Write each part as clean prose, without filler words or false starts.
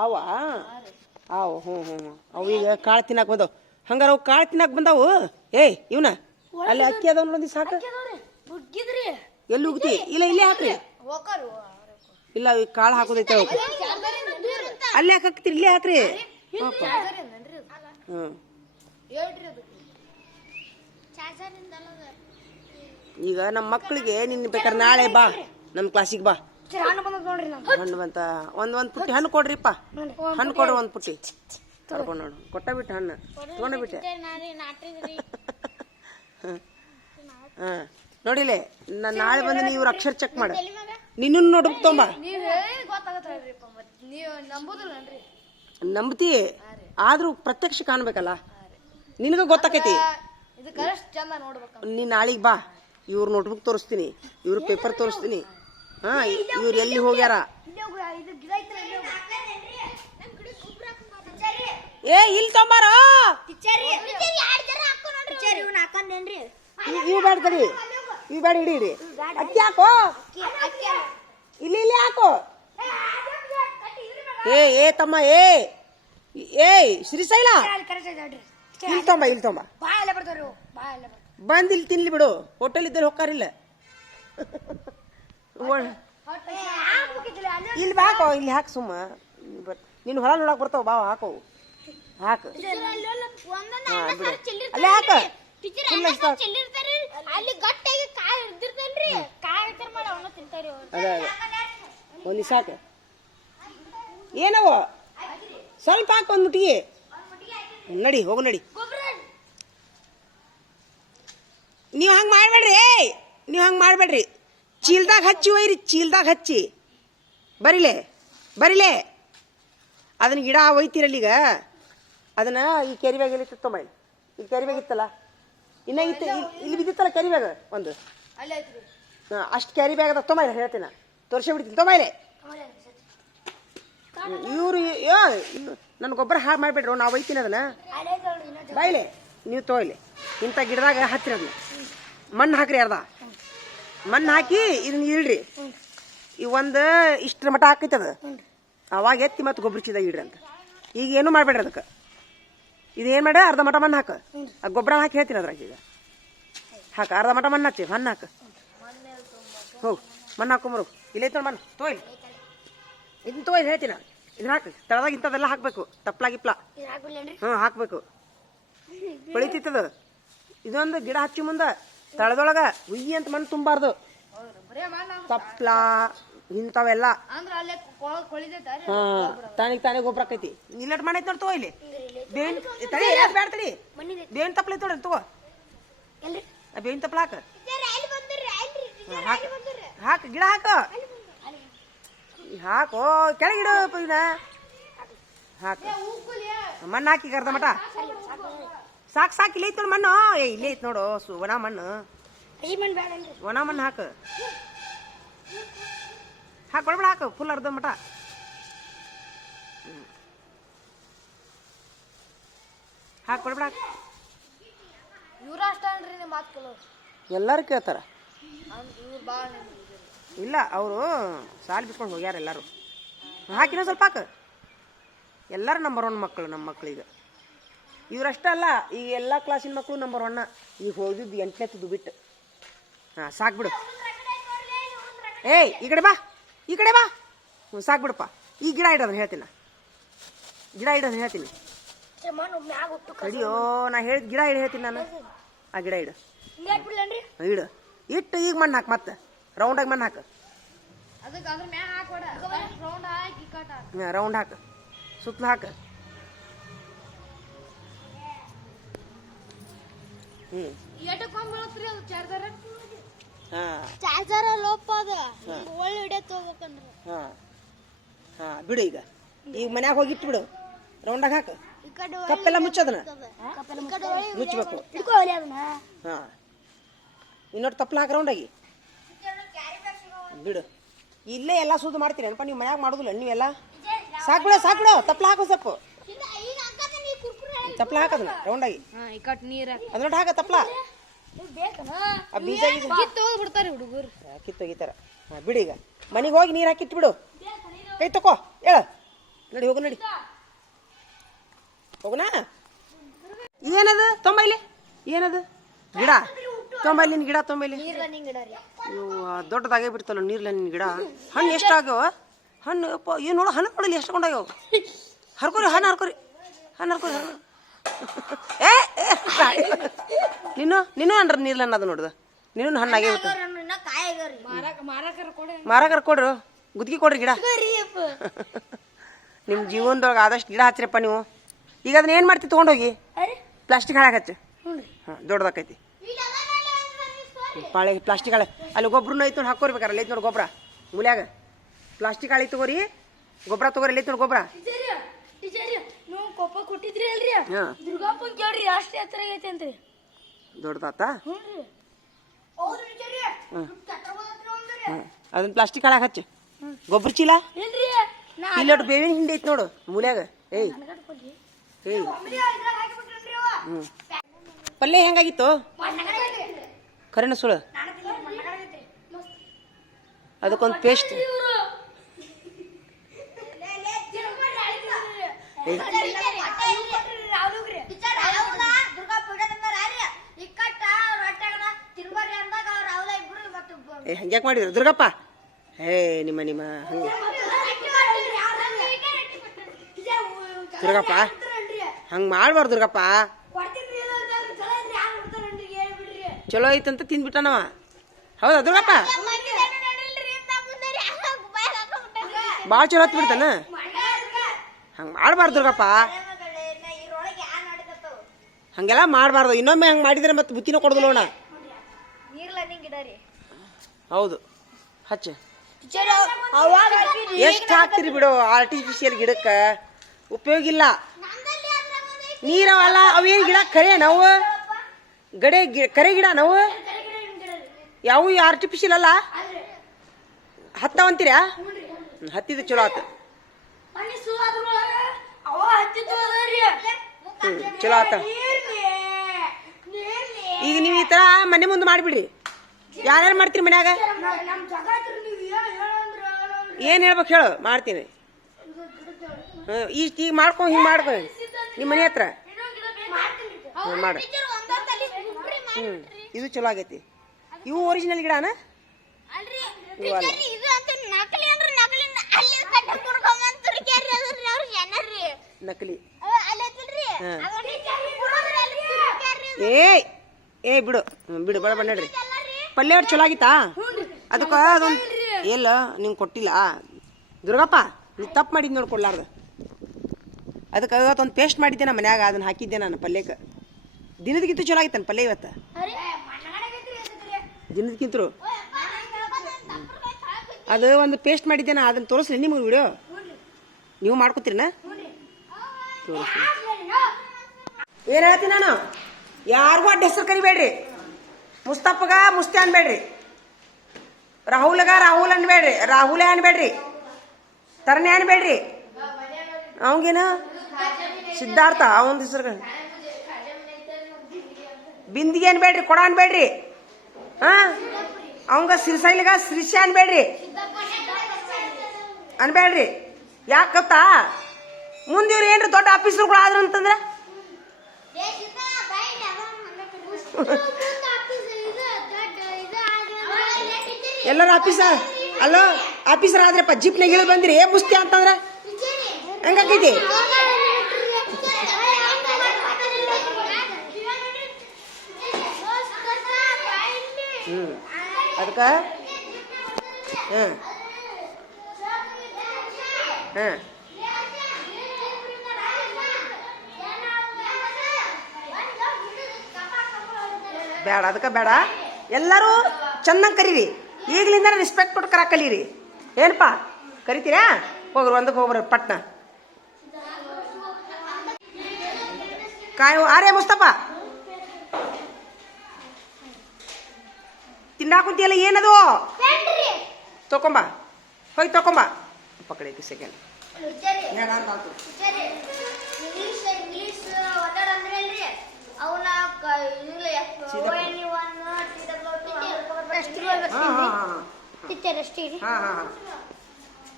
ಅವ ಅವು ಅವು ಈಗ ಕಾಳು ತಿನ್ನಕ್ ಬಂದವು ಹಂಗಾರ ಅವು ಕಾಳು ತಿನ್ನಕ್ ಬಂದಾವು ಏಯ್ ಇವನ ಅಲ್ಲಿ ಅಕ್ಕಿ ಅದಾವ ನೋಡಿ ಸಾಕು ಎಲ್ಲಿ ಹೋಗ್ತಿ ಇಲ್ಲ ಇಲ್ಲೇ ಹಾಕ್ರಿ ಇಲ್ಲ ಈ ಕಾಳು ಹಾಕೋದೈತೆ ಅಲ್ಲೇ ಹಾಕ್ತಿರಿ ಇಲ್ಲೇ ಹಾಕ್ರಿ ಈಗ ನಮ್ಮ ಮಕ್ಕಳಿಗೆ ನಿನ್ನ ಬೇಕಾದ್ರೆ ನಾಳೆ ಬಾ ನಮ್ಮ ಕ್ಲಾಸಿಗೆ ಬಾ ಹಣ್ಣು ಬಂತ ಒಂದ್ ಪುಟ್ಟಿ ಹಣ್ಣು ಕೊಡ್ರಿಪ್ಪ ಹಣ್ಣು ಕೊಡ್ರಿ ಒಂದ್ ಪುಟ್ಟಿ ತಡ್ಕೊಂಡು ನೋಡು ಕೊಟ್ಟ ಬಿಟ್ಟು ಹಣ್ಣು ತಗೊಂಡ ಬಿಟ್ಟೆ ಹಾ ನೋಡಿಲೆ ನಾನು ನಾಳೆ ಬಂದು ನೀವು ಅಕ್ಷರ ಚೆಕ್ ಮಾಡ ನಿನ್ನ ನೋಡ್ಬೇಕು ತೊಂಬ ನಂಬ್ತಿ ಆದ್ರೂ ಪ್ರತ್ಯಕ್ಷ ಕಾಣ್ಬೇಕಲ್ಲ ನಿನಗ ಗೊತ್ತಾಕೈತಿ ನೀ ನಾಳಿಗೆ ಬಾ ಇವ್ರ ನೋಟ್ಬುಕ್ ತೋರಿಸ್ತೀನಿ ಇವ್ರ ಪೇಪರ್ ತೋರಿಸ್ತೀನಿ ಹಾ ಇವ್ರು ಎಲ್ಲಿ ಹೋಗ್ಯಾರ ಏ ಇಲ್ಲಿ ತೊಂಬಾರ ಇವ್ ಬೇಡ ಕಡಿ ಇವ್ ಬೇಡ ಹಿಡಿ ಹಿಡಿ ಅಕ್ಕಿ ಹಾಕೋ ಇಲ್ಲಿ ಇಲ್ಲಿ ಹಾಕೋ ಏ ತಮ್ಮ ಏಯ್ ಶ್ರೀಶೈಲ ಇಲ್ಲಿ ತೊಂಬ ಬಂದ್ ಇಲ್ಲಿ ತಿನ್ಲಿ ಬಿಡು ಹೋಟೆಲ್ ಇದ್ದಲ್ಲಿ ಹೋಗ್ಕಾರಿಲ್ಲ ಇಲ್ಲಿ ಹಾಕೋ ಇಲ್ಲಿ ಹಾಕಿ ಸುಮ್ಮ ನೀನು ಹೊರ ನೋಡಕ್ ಬರ್ತಾವ ಬಾವ ಹಾಕೋ ಹಾಕ ಅಲ್ಲೇ ಹಾಕ ಒಂದು ಸಾಕ ಏನವ ಸ್ವಲ್ಪ ಹಾಕ ಒಂದ್ ಮುಟ್ಟಿಗೆ ನಡಿ ಹೋಗು ನಡಿ ನೀವು ಹಂಗೆ ಮಾಡ್ಬೇಡ್ರಿ ನೀವು ಹಂಗೆ ಮಾಡ್ಬೇಡ್ರಿ ಚೀಲ್ದಾಗ ಹಚ್ಚಿ ಒಯ್ರಿ ಚೀಲ್ದಾಗ ಹಚ್ಚಿ ಬರಿಲೆ ಅದನ್ನ ಗಿಡ ಒಯ್ತಿರಲ್ಲ ಈಗ ಅದನ್ನ ಈ ಕೆರಿಬ್ಯಾಗ ಎಲ್ಲಿ ಇತ್ತು ಮಾಡಿ ಇಲ್ಲಿ ಕೆರಿಬ್ಯಾಗ ಇತ್ತಲ್ಲ ಇನ್ನ ಇತ್ತು ಇಲ್ಲಿ ಬಿದ್ದಿತ್ತಲ್ಲ ಕೆರಿಬ್ಯಾಗ ಒಂದು ಅಷ್ಟು ಕೆರಿಬ್ಯಾಗ್ ಅದ ತೊಂಬ ಹೇಳ್ತೀನಿ ತೋರ್ಸಿ ಬಿಡ್ತೀನಿ ತೊಂಬಲೆ ಇವ್ರು ನನ್ನ ಗೊಬ್ಬರ ಹಾಳು ಮಾಡಿಬಿಡ್ರು ನಾವು ಒಯ್ತೀನಿ ಅದನ್ನ ಬಾಯ್ಲೆ ನೀವು ತೊಗೊಳ್ಳಿ ಇಂಥ ಗಿಡದಾಗ ಹತ್ತಿರ ಅದನ್ನ ಮಣ್ಣು ಹಾಕ್ರಿ ಅರ್ಧ ಮಣ್ಣು ಹಾಕಿ ಇದನ್ನ ಇಳ್ರಿ ಈ ಒಂದು ಇಷ್ಟರ ಮಟ್ಟ ಹಾಕೈತೆ ಅದು ಅವಾಗ ಎತ್ತಿ ಮತ್ತೆ ಗೊಬ್ಬರ ಚೀದಾಗ ಇಡ್ರಿ ಅಂತ ಈಗ ಏನು ಮಾಡ್ಬೇಡ್ರಿ ಅದಕ್ಕೆ ಇದೇನು ಮಾಡಿ ಅರ್ಧ ಮಟ್ಟ ಮಣ್ಣು ಹಾಕ ಆ ಗೊಬ್ಬರ ಹಾಕಿ ಹೇಳ್ತೀನಿ ಅದ್ರಾಗ ಈಗ ಹಾಕ ಅರ್ಧ ಮಟ್ಟ ಮಣ್ಣು ಹಚ್ಚಿ ಮಣ್ಣು ಹಾಕ ಹೋಗು ಮಣ್ಣು ಹಾಕೊಂಬರು ಇಲ್ಲೈತೆ ಮಣ್ಣು ತೊಗೊಳ್ಳಿ ಇದನ್ನ ತೊಗೊಳ್ಳಿ ಹೇಳ್ತೀನಿ ಇದನ್ನ ಹಾಕಿ ತಳದಾಗ ಇಂಥದ್ದೆಲ್ಲ ಹಾಕಬೇಕು ತಪ್ಲ ಗಿಪ್ಲ ಹಾಕಬೇಕು ಬೆಳಿತಿತ್ತದ ಇದೊಂದು ಗಿಡ ಹಚ್ಚಿ ಮುಂದೆ ತಳದೊಳಗ ಉಯ್ಯಿ ಅಂತ ಮಣ್ಣು ತುಂಬಾರ್ದು ತಪ್ಲ ಇಂಥವೆಲ್ಲ ತಾನೇ ಗೊಬ್ಬರ ಆಕೈತಿ ಇಲ್ಲಟ್ ಮಾಡೈತಿ ನೋಡಿ ತಗೋ ಇಲ್ಲಿ ಬೇವಿನ ಬೇಡ ತಡಿ ಬೇವಿನ ತಪ್ಲ ಐತಿ ನೋಡ್ರಿ ತಗೋ ಬೇವಿನ ತಪ್ಲ ಹಾಕ ಗಿಡ ಹಾಕೋ ಕೆಳಗಿಡ ಹಾಕ ಮಣ್ಣು ಹಾಕಿ ಅರ್ಧ ಮಟ ಸಾಕು ಇಲ್ಲೈತ್ ನೋಡು ಮಣ್ಣು ಇಲ್ಲೇ ಐತ್ ನೋಡು ಒಣ ಮಣ್ಣು ಒಣ ಮಣ್ಣು ಹಾಕ ಕೊಡ್ಬೇಡ ಹಾಕು ಫುಲ್ ಅರ್ಧ ಮಟ ಕೊಡ್ಬೇಡ ಎಲ್ಲಾರು ಕೇಳ್ತಾರ ಇಲ್ಲ ಅವರು ಸಾಲ ಬಿಟ್ಕೊಂಡು ಹೋಗ್ಯಾರ ಎಲ್ಲಾರು ಹಾಕಿನ ಸ್ವಲ್ಪ ಹಾಕ ಎಲ್ಲರೂ ನಂಬರ್ 1 ಮಕ್ಕಳು ನಮ್ಮ ಮಕ್ಕಳಿಗೆ ಇವ್ರಷ್ಟೇ ಅಲ್ಲ ಈಗ ಎಲ್ಲ ಕ್ಲಾಸಿನ ಮಕ್ಕಳು ನಂಬರ್ 1 ಈಗ ಹೋಗಿದ್ದು 8ನೇದು ಬಿಟ್ಟು ಸಾಕು ಬಿಡು ಏಯ್ ಈ ಕಡೆ ಬಾ ಸಾಕು ಬಿಡಪ್ಪ ಈ ಗಿಡ ಇಡೋದನ್ನ ಹೇಳ್ತೀನಿ ಅಯ್ಯೋ ನಾ ಹೇಳಿದ ಗಿಡ ಹೇಳ್ತೀನಿ ನಾನು ಆ ಗಿಡ ಇಡು ಇಟ್ಟು ಈಗ ಮಣ್ಣು ಹಾಕು ಮತ್ತೆ ರೌಂಡಾಗಿ ಮಣ್ಣು ಹಾಕು ರೌಂಡ್ ಹಾಕು ಸುತ್ತಲೂ ಹಾಕು ಬಿಡು ಈಗ ಮನ್ಯಾಗ ಹೋಗಿಟ್ಟು ಬಿಡು ರೌಂಡಾಗ ಹಾಕು ಕಪ್ಪೆಲ್ಲ ಮುಚ್ಚೋದನ್ನ ಮುಚ್ಚಬೇಕು ಇನ್ನೊಟ್ಟು ತಪ್ಪಲ ಹಾಕಿ ರೌಂಡಾಗಿ ಬಿಡು ಇಲ್ಲೇ ಎಲ್ಲ ಸುದ್ದು ಮಾಡ್ತೀರಿ ಅನ್ಪ ನೀವು ಮನ್ಯಾಗ ಮಾಡೋದಿಲ್ಲ ನೀವೆಲ್ಲ ಸಾಕು ಬಿಡು ತಪ್ಪಲ ಹಾಕೋ ಸ್ವಲ್ಪ ತಪ್ಪಲ ಹಾಕದನ್ನ ರೌಂಡಾಗಿ ಅದನ್ನೊಟ್ಟು ಹಾಕ ತಪ್ಪಲ ಬೀಜ ಕಿತ್ತೋಗಿತಾರ ಬಿಡು ಈಗ ಮನೆಗೆ ಹೋಗಿ ನೀರು ಹಾಕಿಟ್ಟು ಬಿಡು ಕೈ ತಕೋ ಹೇಳ ನಡಿ ಹೋಗು ನಡಿ ಹೋಗುನಾ ಏನದು ತೊಂಬೈಲಿ ಏನದು ಗಿಡ ತೊಂಬೈಲಿ ನಿನ್ನ ಗಿಡ ತೊಂಬೈಲಿ ಇವು ದೊಡ್ಡದಾಗೇ ಬಿಡ್ತಲ್ಲ ನೀರ್ಲ ನಿನ್ನ ಗಿಡ ಹಣ್ಣು ಎಷ್ಟಾಗ್ಯವ ಹಣ್ಣು ಏನು ನೋಡು ಹಣ್ಣು ನೋಡಲಿ ಎಷ್ಟು ಕೊಂಡಾಗ್ಯವ ಹರ್ಕೋರಿ ಹಣ್ಣು ಹರ್ಕೋರಿ ಹಣ್ಣು ಹರ್ಕೋರಿ ಏ ನೀನು ಅನ್ರ ನೀರ್ಲ ಅನ್ನೋದು ನೋಡ್ದ ನೀನು ಹಣ್ಣಾಗೇ ಬಿಟ್ಟು ಮಾರಾಕರ ಕೊಡ್ರು ಗುದ್ಗಿ ಕೊಡ್ರಿ ಗಿಡ ನಿಮ್ಮ ಜೀವನದೊಳಗೆ ಆದಷ್ಟು ಗಿಡ ಹಚ್ಚಿರಪ್ಪ ನೀವು ಈಗ ಅದನ್ನ ಏನು ಮಾಡ್ತಿ ತೊಗೊಂಡೋಗಿ ಪ್ಲಾಸ್ಟಿಕ್ ಹಾಳಾಗ ಹಚ್ಚು ಹಾಂ ದೊಡ್ಡದಾಕೈತಿ ಪಾಳೆ ಪ್ಲಾಸ್ಟಿಕ್ ಹಾಳೆ ಅಲ್ಲಿ ಗೊಬ್ಬರನು ಐತೆ ನೋಡಿ ಹಾಕೋರ್ಬೇಕಾರ ಐತೆ ನೋಡಿ ಗೊಬ್ಬರ ಮೂಲ್ಯಾಗ ಪ್ಲಾಸ್ಟಿಕ್ ಹಾಳಿ ತಗೋರಿ ಗೊಬ್ಬರ ತಗೋರಿ ಐತೆ ನೋಡಿ ಗೊಬ್ಬರ ದೊಡ್ಡದಾತ ಅದನ್ನ ಪ್ಲಾಸ್ಟಿಕ್ ಹಾಳಾಗ ಹಚ್ಚು ಗೊಬ್ಬರ ಚೀಲ ಇಲ್ಲೊಟ್ಟು ಬೇವಿನ ಹಿಂಡಿ ಐತಿ ನೋಡು ಮೂಲ್ಯಾಗ ಏಯ್ ಏಯ್ ಪಲ್ಯ ಹೆಂಗಾಗಿತ್ತು ಕರೆನ ಸುಳ್ಳು ಅದಕ್ಕೊಂದು ಪೇಸ್ಟ್ ಏ ಹಂಗ್ಯಾಕೆ ಮಾಡಿದ್ರು ದುರ್ಗಪ್ಪ ಹೇ ನಿಮ್ಮ ನಿಮ್ಮ ಹಂಗೆ ದುರ್ಗಪ್ಪ ಹಂಗೆ ಮಾಡ್ಬಾರ್ದು ದುರ್ಗಪ್ಪ ಚಲೋ ಐತಂತ ತಿಂದ್ಬಿಟ್ಟನವ ಹೌದಾ ದುರ್ಗಪ್ಪ ಭಾಳ ಚಲೋ ಹತ್ ಬಿಡ್ತಾನ ಹಂಗೆ ಮಾಡ್ಬಾರ್ದು ದುರ್ಗಪ್ಪ ಹಂಗೆಲ್ಲ ಮಾಡಬಾರ್ದು ಇನ್ನೊಮ್ಮೆ ಹಂಗೆ ಮಾಡಿದ್ರೆ ಮತ್ತೆ ಬುತ್ತಿನ ಕೊಡೋದು ನೋಡ ಹೌದು ಹಚ್ಚ ಎಷ್ಟು ಹಾಕ್ತಿರಿ ಬಿಡು ಆರ್ಟಿಫಿಷಿಯಲ್ ಗಿಡಕ್ಕೆ ಉಪಯೋಗ ಇಲ್ಲ ನೀರವಲ್ಲ ಅವೇನು ಗಿಡ ಕರೆ ನಾವು ಗಡೆ ಕರೆ ಗಿಡ ನಾವು ಯಾವ ಆರ್ಟಿಫಿಷಿಯಲ್ ಅಲ್ಲ ಹತ್ತವಂತೀರಾ ಹತ್ತಿದ ಚಲೋ ಆತ ಚಲೋ ಆತ ಈಗ ನೀವು ಈ ತರ ಮನೆ ಮುಂದೆ ಮಾಡಿಬಿಡ್ರಿ ಯಾರ್ಯಾರು ಮಾಡ್ತೀರಿ ಮನ್ಯಾಗ ಏನು ಹೇಳ್ಬೇಕು ಹೇಳು ಮಾಡ್ತೀನಿ ಇಷ್ಟು ಈಗ ಮಾಡ್ಕೊ ಹಿಂಗೆ ಮಾಡ್ಕೊ ನಿಮ್ಮ ಮನೆ ಹತ್ರ ಮಾಡು ಇದು ಚಲೋ ಆಗೈತಿ ಇವು ಒರಿಜಿನಲ್ ಗಿಡನ ನಕಲಿ ಏ ಬಿಡು ಬಿಡು ಬೇಡ ಬಣ್ಣ ಪಲ್ಯ ಚಲೋ ಆಗಿತ್ತಾ ಅದಕ್ಕೆ ಅದೊಂದು ಎಲ್ಲ ನಿಂಗೆ ಕೊಟ್ಟಿಲ್ಲ ದುರ್ಗಪ್ಪ ನೀ ತಪ್ಪು ಮಾಡಿದ್ದು ನೋಡ್ಕೊಡ್ಲಾರ್ದು ಅದಕ್ಕೆ ಇವತ್ತೊಂದು ಪೇಸ್ಟ್ ಮಾಡಿದ್ದೆ ನಮ್ಮ ಮನ್ಯಾಗ ಅದನ್ನ ಹಾಕಿದ್ದೆ ನಾನು ಪಲ್ಯಕ್ಕೆ ದಿನದಕ್ಕಿಂತ ಚಲೋ ಆಗಿತ್ತಾನ ಪಲ್ಯ ಇವತ್ತು ದಿನದಕ್ಕಿಂತರು ಅದು ಒಂದು ಪೇಸ್ಟ್ ಮಾಡಿದ್ದೆ ನಾ ಅದನ್ನು ತೋರಿಸ್ಲಿ ನಿಮಗೆ ವಿಡಿಯೋ ನೀವು ಮಾಡ್ಕೊತೀರಿನ ತೋರಿಸ್ತೀನಿ ಏನು ಹೇಳ್ತೀನಿ ನಾನು ಯಾರಿಗೂ ಅಡ್ಡ ಹೆಸರು ಕರಿಬೇಡ್ರಿ ಮುಸ್ತಫಗ ಮುಸ್ತಿ ಅನ್ಬೇಡ್ರಿ ರಾಹುಲ್ಗ ರಾಹುಲ್ ಅನ್ಬೇಡ್ರಿ ರಾಹುಲೇ ಅನ್ಬೇಡ್ರಿ ತರನೇ ಅನ್ಬೇಡ್ರಿ ಅವಂಗೇನು ಸಿದ್ಧಾರ್ಥ ಅವನ ಹೆಸರು ಬಿಂದಿಗೆ ಅನ್ಬೇಡ್ರಿ ಕೊಡ ಅನ್ಬೇಡ್ರಿ ಅವಂಗ ಸಿರಿಸೈಲಿಗ ಶ್ರೀಶ ಅನ್ಬೇಡ್ರಿ ಅನ್ಬೇಡ್ರಿ ಯಾಕೆ ಗೊತ್ತಾ ಮುಂದೆ ಇವ್ರು ಏನ್ರಿ ದೊಡ್ಡ ಆಫೀಸರ್ಗಳು ಆದ್ರು ಅಂತಂದ್ರೆ ಎಲ್ಲರೂ ಆಫೀಸರ್ ಅಲ್ಲೋ ಆಫೀಸರ್ ಆದ್ರಪ್ಪ ಜಿಪ್ನಾಗ ಇಳಿದು ಬಂದಿರಿ ಏ ಮುಸ್ತಿ ಅಂತಂದ್ರೆ ಹೆಂಗಾಕೈತಿ ಅದಕ್ಕೆ ಬೇಡ ಅದಕ್ಕೆ ಬೇಡ ಎಲ್ಲರೂ ಚೆನ್ನಾಗಿ ಕರೀರಿ ಈಗಲಿಂದ ರೆಸ್ಪೆಕ್ಟ್ ಕೊಟ್ಟು ಕರ ಕಲೀರಿ ಏನಪ್ಪ ಕರಿತೀರಾ ಹೋಗ್ರಿ ಒಂದಕ್ಕೆ ಹೋಗ್ರಿ ಪಟ್ನ ಕಾಯು ಆರೇ ಮುಸ್ತಪ್ಪ ತಿನ್ನಾಕುಂತಿಯಲ್ಲ ಏನದು ತಕೊಂಬ ಹೋಗಿ ತಕೊಂಬ ಪಕಡೈತಿ ಸೆಕೆಂಡ್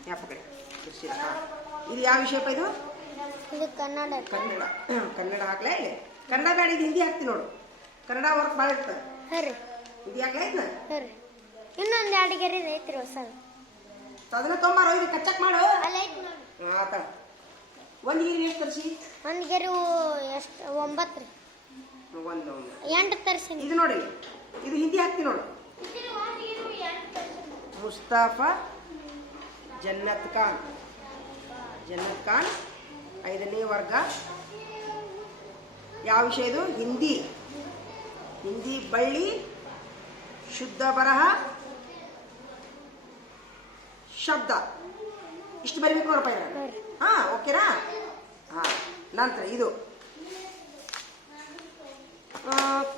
ಯಾ ಪಕಡೆ ಇದು ಯಾವ ವಿಷಯಪ್ಪ ಇದು? ಇದು ಕನ್ನಡ. ಕನ್ನಡ. ಕನ್ನಡ ಹಾಕ್ಲಾ ಇಲ್ಲಿ? ಕನ್ನಡ ಬೇಡ, ಇದು ಹಿಂದಿ ಹಾಕ್ತೀನಿ ನೋಡು. ಕನ್ನಡ ವರ್ಕ್ ಭಾಳ ಇರ್ತದೆ. ಇದು ಯಾಕೆ ಇದನ್ನ ಇನ್ನೊಂದು 2 ಗೆರೆ ಐತ್ರಿ ಹೊಸದು. ಅದನ್ನ ತೊಂಬಾರೋ, ಇದು ಕಚ್ಚಕ್ ಮಾಡು. ಆತ ಒಂದು ಗೆರೆ ಎಷ್ಟು ತರಿಸಿ? 1 ಗೆರೆ ಎಷ್ಟು? 9 ರೀ. 8 ತರಿಸಿ. ಇದು ನೋಡಿ, ಇದು ಹಿಂದಿ ಹಾಕ್ತೀನಿ ನೋಡು. ಮುಸ್ತಫಾ ಜನ್ನತ್ ಖಾನ್. ಜನ್ನತ್ ಖಾನ್ 5ನೇ ವರ್ಗ. ಯಾವ ವಿಷಯ ಇದು? ಹಿಂದಿ. ಹಿಂದಿ ಬಳ್ಳಿ, ಶುದ್ಧ ಬರಹ, ಶಬ್ದ. ಇಷ್ಟು ಬರೀಬೇಕು ನೋಡಪ್ಪ. ಹಾ, ಓಕೆನಾ? ಹಾ, ನಂತರ ಇದು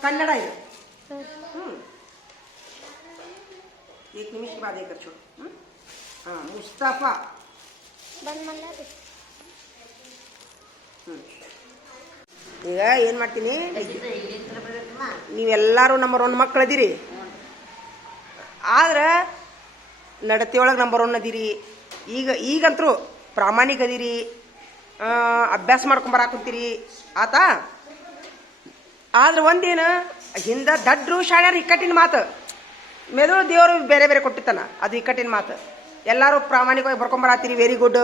ಕನ್ನಡ. ಇದು एक निमिष के बाद एक कर छोड़. हाँ, मुस्तफा. ಈಗ ಏನು ಮಾಡ್ತೀನಿ, ನೀವೆಲ್ಲರೂ ನಂಬರ್ 1 ಮಕ್ಕಳು ಅದೀರಿ. ಆದ್ರೆ ನಡತೆಯೊಳಗೆ ನಂಬರ್ 1 ಅದೀರಿ. ಈಗಂತರೂ ಪ್ರಾಮಾಣಿಕ ಅದೀರಿ. ಅಭ್ಯಾಸ ಮಾಡ್ಕೊಂಬರಾಕುತ್ತೀರಿ ಆತಾ. ಆದ್ರೆ ಒಂದೇನು, ಹಿಂದೆ ದಡ್ರು ಶಾಣ್ಯಾರ ಇಕ್ಕಟ್ಟಿನ ಮಾತು, ಮೆದುಳು ದೇವರು ಬೇರೆ ಬೇರೆ ಕೊಟ್ಟಿತ್ತಾನ, ಅದು ಇಕ್ಕಟ್ಟಿನ ಮಾತು. ಎಲ್ಲರೂ ಪ್ರಾಮಾಣಿಕವಾಗಿ ಬರ್ಕೊಂಬರಾತೀರಿ, ವೆರಿ ಗುಡ್.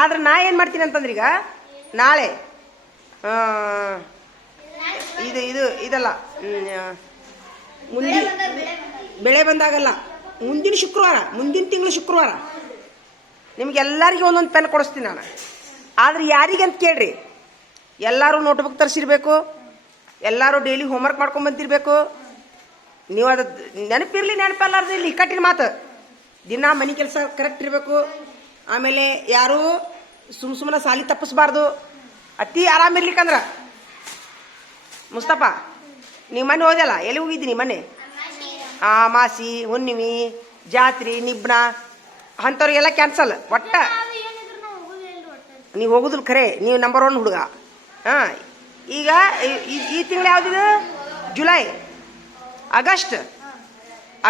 ಆದ್ರೆ ನಾ ಏನು ಮಾಡ್ತೀನಿ ಅಂತಂದ್ರೆ, ಈಗ ನಾಳೆ ಇದಲ್ಲ, ಮುಂದಿನ ಬೆಳೆ ಬಂದಾಗಲ್ಲ, ಮುಂದಿನ ಶುಕ್ರವಾರ, ಮುಂದಿನ ತಿಂಗಳು ಶುಕ್ರವಾರ ನಿಮ್ಗೆಲ್ಲರಿಗೂ ಒಂದೊಂದು ಪೆನ್ ಕೊಡಿಸ್ತೀನಿ ನಾನು. ಆದ್ರೆ ಯಾರಿಗೆ ಅಂತ ಕೇಳ್ರಿ, ಎಲ್ಲರೂ ನೋಟ್ಬುಕ್ ತರಿಸಿರ್ಬೇಕು, ಎಲ್ಲರೂ ಡೈಲಿ ಹೋಮ್ವರ್ಕ್ ಮಾಡ್ಕೊಂಡು ಬಂದಿರಬೇಕು. ನೀವು ಅದು ನೆನಪಿರಲಿ ನೆನಪಲ್ಲಾರ್ದು ಇಲ್ಲಿ ಇಕ್ಕಟ್ಟಿನ ಮಾತು. ದಿನ ಮನೆ ಕೆಲಸ ಕರೆಕ್ಟ್ ಇರಬೇಕು. ಆಮೇಲೆ ಯಾರೂ ಸುಮ್ಮನೆ ಸಾಲಿ ತಪ್ಪಿಸ್ಬಾರ್ದು. ಅತಿ ಆರಾಮಿರ್ಲಿಕ್ಕಂದ್ರೆ ಮುಸ್ತಫಾ, ನೀವು ಮನೆ ಹೋದಲ್ಲ, ಎಲ್ಲಿ ಹೋಗಿದ್ದೀನಿ ಮನೆ? ಮಾಸಿ, ಹುಣ್ಣಿಮೆ, ಜಾತ್ರೆ, ನಿಬ್ನ ಅಂಥವ್ರಿಗೆಲ್ಲ ಕ್ಯಾನ್ಸಲ್. ಒಟ್ಟ ನೀವು ಹೋಗುದಿಲ್ಲ ಖರೆ, ನೀವು ನಂಬರ್ 1 ಹುಡುಗ. ಹಾಂ, ಈಗ ಈ ತಿಂಗಳು ಯಾವುದಿದೆ? ಜುಲೈ,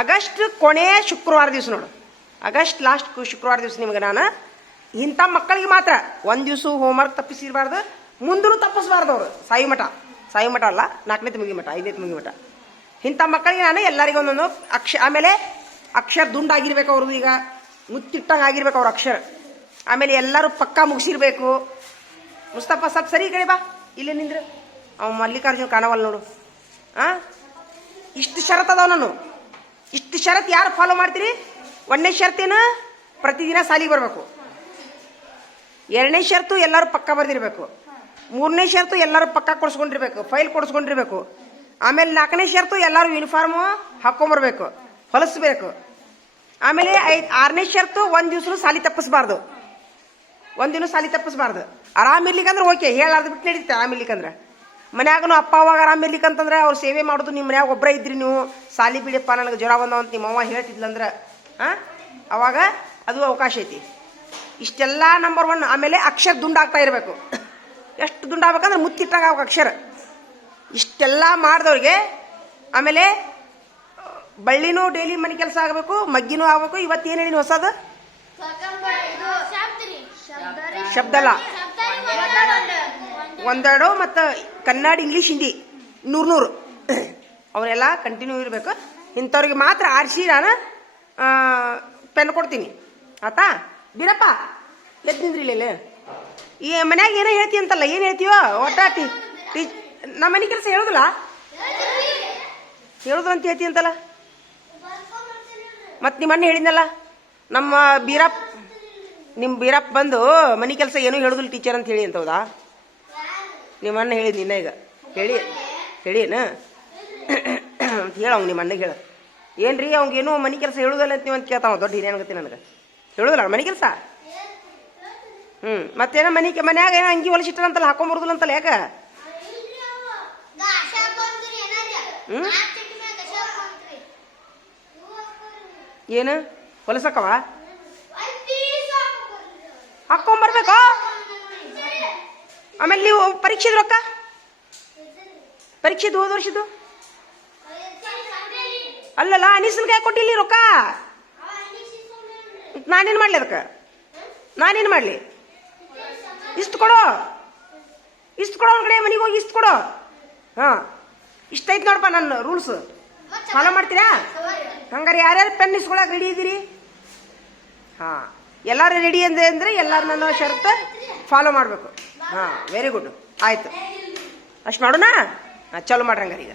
ಆಗಸ್ಟ್ ಕೊನೆಯ ಶುಕ್ರವಾರ ದಿವಸ ನೋಡು. ಆಗಸ್ಟ್ ಲಾಸ್ಟ್ ಶುಕ್ರವಾರ ದಿವಸ ನಿಮ್ಗೆ ನಾನು ಇಂಥ ಮಕ್ಕಳಿಗೆ ಮಾತ್ರ 1 ದಿವಸ ಹೋಮ್ವರ್ಕ್ ತಪ್ಪಿಸಿರಬಾರ್ದು, ಮುಂದೂ ತಪ್ಪಿಸ್ಬಾರ್ದು. ಅವರು ಸಾಯಿ ಮಠ ಅಲ್ಲ, 4ನೇ ಮುಗಿ ಮಠ, 5ನೇ ಮುಗಿ ಮಠ. ಇಂಥ ಮಕ್ಕಳಿಗೆ ನಾನು ಎಲ್ಲರಿಗೂ ಒಂದೊಂದು ಆಮೇಲೆ ಅಕ್ಷರ ದುಂಡಾಗಿರ್ಬೇಕು ಅವ್ರದ್ದು, ಈಗ ಮುತ್ತಿಟ್ಟಂಗೆ ಆಗಿರ್ಬೇಕು ಅವ್ರ ಅಕ್ಷರ. ಆಮೇಲೆ ಎಲ್ಲರೂ ಪಕ್ಕಾ ಮುಗಿಸಿರ್ಬೇಕು. ಮುಸ್ತಫಾ ಸ್ವಲ್ಪ ಸರಿ ಈ ಕಡೆ ಬಾ, ಇಲ್ಲೇ ನಿಂದ್ರೆ. ಅವ ಮಲ್ಲಿಕಾರ್ಜುನ ಕಾಣವಲ್ಲ ನೋಡು. ಇಷ್ಟು ಷರತ್ ಅದಾವ. ನಾನು ಇಷ್ಟು ಷರತ್ ಯಾರು ಫಾಲೋ ಮಾಡ್ತೀರಿ? 1ನೇ ಷರತ್ತೇನು? ಪ್ರತಿದಿನ ಸಾಲಿಗೆ ಬರಬೇಕು. 2ನೇ ಷರತ್ತು ಎಲ್ಲರೂ ಪಕ್ಕ ಬರ್ದಿರ್ಬೇಕು. 3ನೇ ಷರತ್ತು ಎಲ್ಲರೂ ಪಕ್ಕ ಕೊಡಿಸ್ಕೊಂಡಿರ್ಬೇಕು, ಫೈಲ್ ಕೊಡಿಸ್ಕೊಂಡಿರ್ಬೇಕು. ಆಮೇಲೆ 4ನೇ ಷರತ್ತು ಎಲ್ಲರೂ ಯೂನಿಫಾರ್ಮು ಹಾಕೊಂಬರ್ಬೇಕು, ಹೊಲಿಸ್ಬೇಕು. ಆಮೇಲೆ 6ನೇ ಷರತ್ತು 1 ದಿವಸ ಸಾಲಿ ತಪ್ಪಿಸ್ಬಾರ್ದು. 1 ದಿನ ಸಾಲಿ ತಪ್ಪಿಸ್ಬಾರ್ದು. ಆರಾಮಿರ್ಲಿಕ್ಕಂದ್ರೆ ಓಕೆ, ಹೇಳಾರ್ದು ಬಿಟ್ಟು ನಡೀತೆ. ಆರಾಮಿರ್ಲಿಕ್ಕಂದ್ರೆ ಮನ್ಯಾಗನು ಅಪ್ಪ ಅವಾಗ ಆರಾಮಿರ್ಲಿಕ್ಕಂತಂದ್ರೆ ಅವ್ರು ಸೇವೆ ಮಾಡೋದು. ನಿಮ್ಮ ಮನ್ಯಾಗ ಒಬ್ಬರೇ ಇದ್ರಿ, ನೀವು ಸಾಲಿ ಬಿಡಪ್ಪ ನನಗೆ ಜ್ವರ ಬಂದವ ಅಂತ ನಿಮ್ಮ ಅವ್ವ ಹೇಳ್ತಿದ್ಲಂದ್ರೆ ಅವಾಗ ಅದು ಅವಕಾಶ ಐತಿ. ಇಷ್ಟೆಲ್ಲ ನಂಬರ್ 1. ಆಮೇಲೆ ಅಕ್ಷರ ದುಂಡಾಗ್ತಾ ಇರಬೇಕು. ಎಷ್ಟು ದುಂಡಾಗಬೇಕಂದ್ರೆ ಮುತ್ತಿಟ್ಟಾಗ ಆಗ್ಬೇಕು ಅಕ್ಷರ. ಇಷ್ಟೆಲ್ಲ ಮಾಡಿದವ್ರಿಗೆ ಆಮೇಲೆ ಬಳ್ಳಿನೂ ಡೈಲಿ ಮನೆ ಕೆಲಸ ಆಗಬೇಕು, ಮಗ್ಗಿನೂ ಆಗಬೇಕು. ಇವತ್ತೇನು ಹೇಳಿ ಹೊಸದು? ಶಬ್ದ ಅಲ್ಲ, ಒಂದೆರಡು ಮತ್ತು ಕನ್ನಡ, ಇಂಗ್ಲೀಷ್, ಹಿಂದಿ 100 ಅವನ್ನೆಲ್ಲ ಕಂಟಿನ್ಯೂ ಇರಬೇಕು. ಇಂಥವ್ರಿಗೆ ಮಾತ್ರ ಆರಿಸಿ ನಾನು ಪೆನ್ ಕೊಡ್ತೀನಿ ಆತಾ. ಬೀರಪ್ಪ ಎದ್ದು ನಿಂದ್ರಿ ಇಲ್ಲಿ. ಈ ಮನ್ಯಾಗ ಏನೋ ಹೇಳ್ತೀವಿ ಅಂತಲ್ಲ, ಏನು ಹೇಳ್ತೀವೋ ಒಟ್ಟ ನಮ್ಮ ಮನೆ ಕೆಲಸ ಹೇಳುದಿಲ್ಲ ಅಂತ ಹೇಳ್ತೀವಿ ಅಂತಲ್ಲ. ಮತ್ತು ನಿಮ್ಮ ಅಣ್ಣ ಹೇಳಿದ್ನಲ್ಲ, ನಿಮ್ಮ ಬೀರಪ್ಪ ಬಂದು ಮನೆ ಕೆಲಸ ಏನೂ ಹೇಳುದಿಲ್ಲ ಟೀಚರ್ ಅಂತ ಹೇಳಿ ಅಂತ. ಹೌದಾ? ನಿಮ್ಮ ಅಣ್ಣ ಹೇಳಿದ್ ನಿನ್ನ ಈಗ ಹೇಳೇನ ಅಂತ ಹೇಳ. ಅವ್ನು ನಿಮ್ಮ ಅಣ್ಣಗೆ ಹೇಳ, ಏನ್ರಿ ಅವ್ಗೇನು ಮನೆ ಕೆಲಸ ಹೇಳುದಲ್ಲ ಅಂತ ನೀವು ಅಂತ ಕೇಳ್ತಾವ. ದೊಡ್ಡ ಹಿರಿಯನ್ಗತ್ತೆ ನನಗೆ ಹೇಳುದಿಲ್ಲ ಮನೆ ಕೆಲಸ. ಮತ್ತೇನೋ ಮನ್ಯಾಗ ಏನೋ ಅಂಗಿ ಹೊಲಿಸಿಟ್ಟಂತಲ್ಲ, ಹಾಕೊಂಬರುದಿಲ್ಲ ಅಂತಲ್ಲ. ಯಾಕ? ಏನು ಹೊಲಸಕ್ಕವ ಹಾಕೊಂಬರ್ಬೇಕು. ಆಮೇಲೆ ನೀವು ಪರೀಕ್ಷೆದ ರೊಕ್ಕ, ಪರೀಕ್ಷೆದು ಹೋದ ವರ್ಷದ್ದು ಅಲ್ಲಲ್ಲ, ಅನೀಸನ್ಗೆ ಯಾಕೆ ಕೊಟ್ಟಿಲ್ಲ ರೊಕ್ಕ? ನಾನೇನು ಮಾಡ್ಲಿ ಅದಕ್ಕೆ? ನಾನೇನು ಮಾಡಲಿ? ಇಷ್ಟು ಕೊಡು, ಇಷ್ಟು ಕೊಡೋ ಕಡೆ ಮನೆಗೆ ಹೋಗಿ ಇಷ್ಟು ಕೊಡು. ಹಾಂ, ಇಷ್ಟ ಐತೆ ನೋಡಪ್ಪ ನನ್ನ ರೂಲ್ಸ್. ಫಾಲೋ ಮಾಡ್ತೀರಾ? ಹಂಗಾರೆ ಯಾರ್ಯಾರು ಪೆನ್ ಇಸ್ಕೊಳಕ್ಕೆ ರೆಡಿ ಇದ್ದೀರಿ? ಹಾಂ, ಎಲ್ಲರೂ ರೆಡಿ ಅಂದರೆ ಎಲ್ಲರೂ ನನ್ನ ಷರತ್ತು ಫಾಲೋ ಮಾಡಬೇಕು. ಹಾಂ, ವೆರಿ ಗುಡ್, ಆಯಿತು. ಅಷ್ಟು ಮಾಡೋಣ. ಹಾಂ, ಚಲೋ ಮಾಡ್ರಿ ಹಂಗಾರೆ ಈಗ.